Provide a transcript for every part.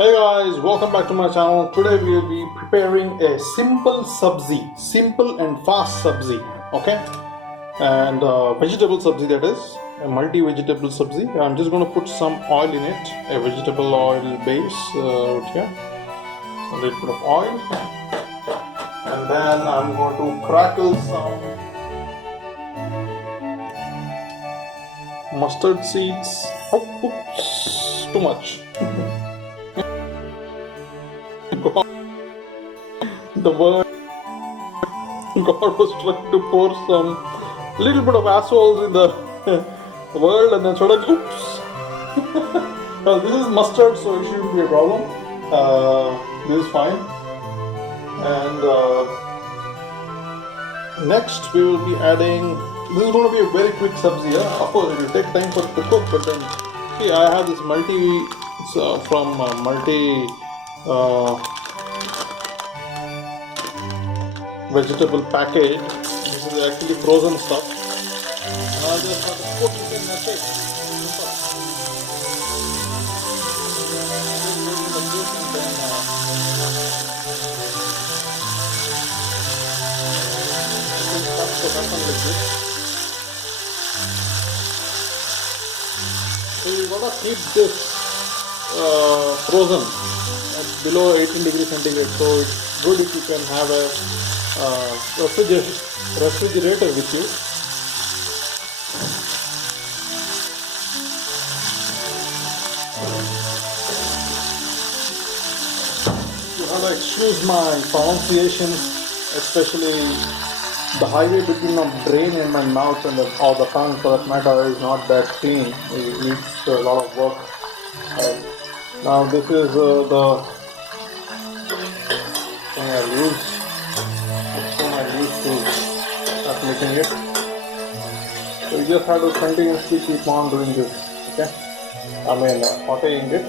Hey guys, welcome back to my channel. Today we will be preparing a simple sabzi, simple and fast sabzi, okay? And vegetable sabzi, that is a multi-vegetable sabzi. I'm just going to put some oil in it, a vegetable oil base out here, a little bit of oil, and then I'm going to crackle some mustard seeds. Oh, oops, too much. The word God was trying to pour some little bit of assholes in the world, and then suddenly, oops. Well, this is mustard, so it shouldn't be a problem. This is fine. And next we will be adding. This is going to be a very quick sabzi. Of course, it will take time for it to cook, but then see, I have this from multi. Vegetable package. This is actually frozen stuff. And I'll just have to put it in my plate. So you gotta keep this frozen at below 18 degrees centigrade. So it's good if you can have a refrigerator with you. You have to excuse my pronunciation, especially the highway between my brain and my mouth and or the tongue for that matter is not that clean. It needs a lot of work. Now this is the thing I'll use. To start making it. So you just have to continuously keep on doing this, okay? Sauteing it.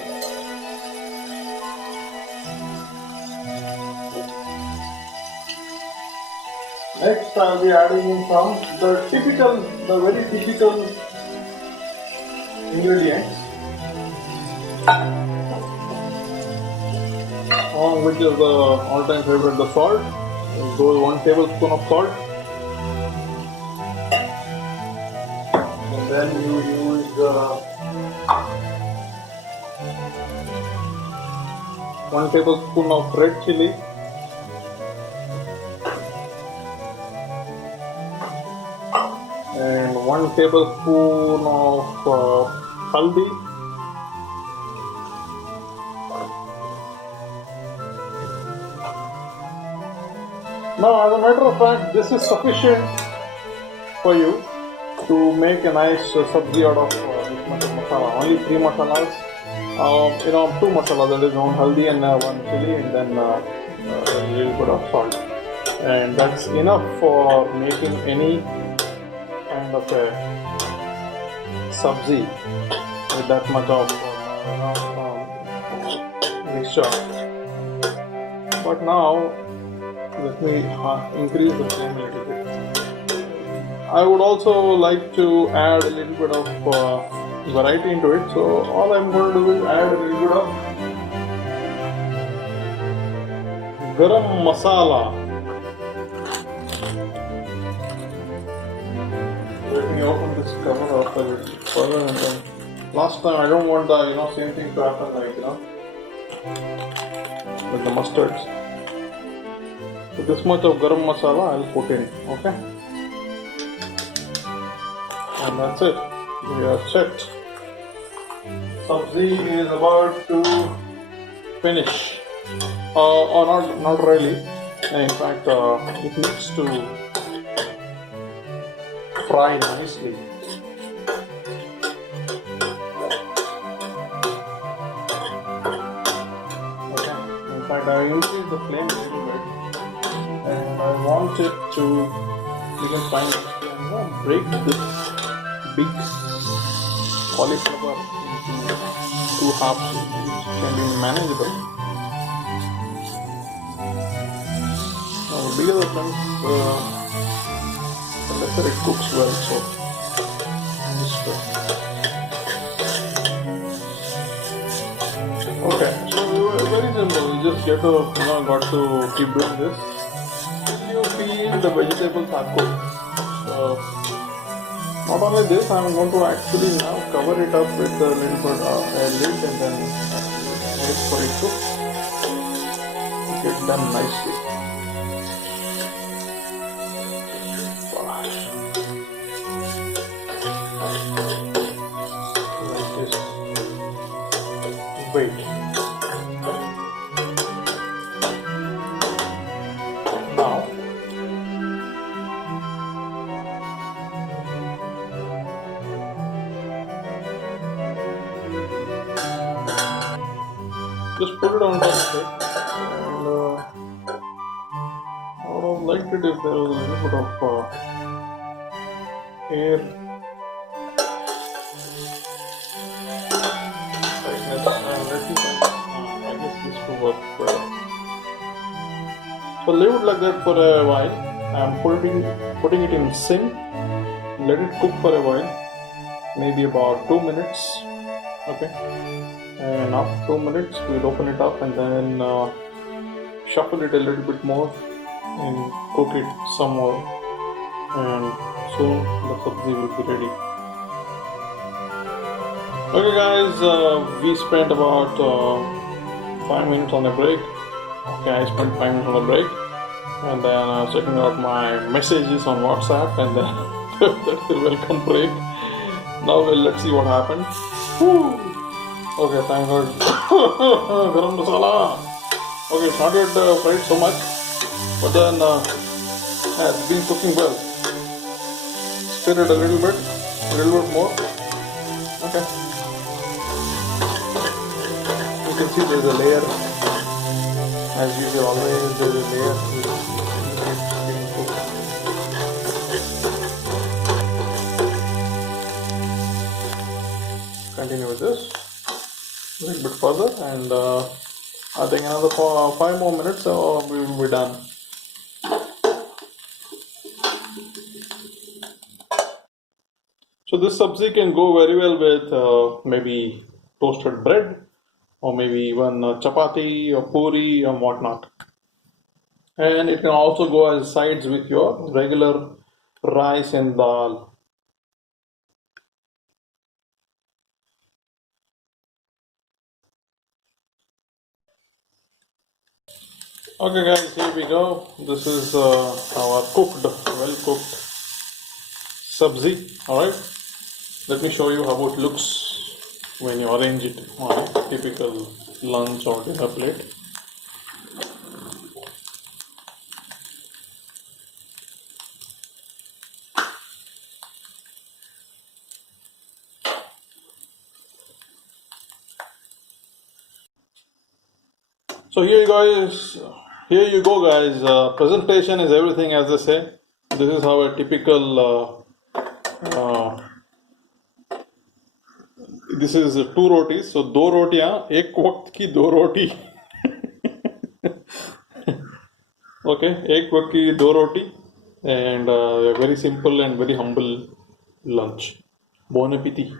Next I'll be adding in some the very typical ingredients, which is the all-time favorite, the salt. Go 1 tablespoon of salt, and then you use 1 tablespoon of red chili, and 1 tablespoon of haldi. Now, as a matter of fact, this is sufficient for you to make a nice sabzi out of this much of masala. Only 3 masalas. 2 masalas, that is 1 haldi and 1 chili, and then a little bit of salt. And that's enough for making any kind of a sabzi with that much of mixture. But now, let me increase the flame a little bit. I would also like to add a little bit of variety into it. So all I'm going to do is add a little bit of garam masala. Let me open this cover up a little further, and then last time I don't want the same thing to happen with the mustards. So this much of garam masala I'll put in, okay? And that's it. We are set. Sabzi is about to finish. Or not really. In fact, it needs to fry nicely. Okay. In fact, I increased the flame a little bit. And I want it to, you can find it, break this big cauliflower into 2 halves, which can be manageable. Now the bigger the chunks, the lesser it cooks well, so just okay, so we will just get to, got to keep doing this. You feel the vegetables are cooked. Not only this, I'm going to actually now cover it up with a little bit of a lid and then wait for it to get done nicely. Like this. Wait. Now, just put it on top of it. And I would have liked it if there was a little bit of air tightness. I guess this will work better. So leave it like that for a while. I'm putting it in sim. Let it cook for a while, maybe about 2 minutes. Okay. And after 2 minutes, we'll open it up and then shuffle it a little bit more and cook it some more. And soon the sabzi will be ready. Okay, guys, we spent about 5 minutes on a break. Okay, I spent 5 minutes on a break, and then checking out my messages on WhatsApp, and then that's the welcome break. Now let's see what happened. Woo. Okay, thank God. Garam masala. Okay, it's not yet fried so much, but then it's been cooking well. Stir it a little bit more. Okay. You can see there's a layer. As usual, always there's a layer. Continue with this a little bit further, and I think another 5 more minutes we will be done. So this sabzi can go very well with maybe toasted bread, or maybe even chapati or puri or whatnot. And it can also go as sides with your regular rice and dal. Okay guys, here we go. This is our well cooked sabzi. Alright, let me show you how it looks when you arrange it on a typical lunch or dinner plate. So here you go guys. Presentation is everything, as they say. This is how a typical this is 2 rotis. So 2 रोटियां एक वक्त की 2 रोटी. Okay, एक वक्त की 2 रोटी, and a very simple and very humble lunch. Bon appétit.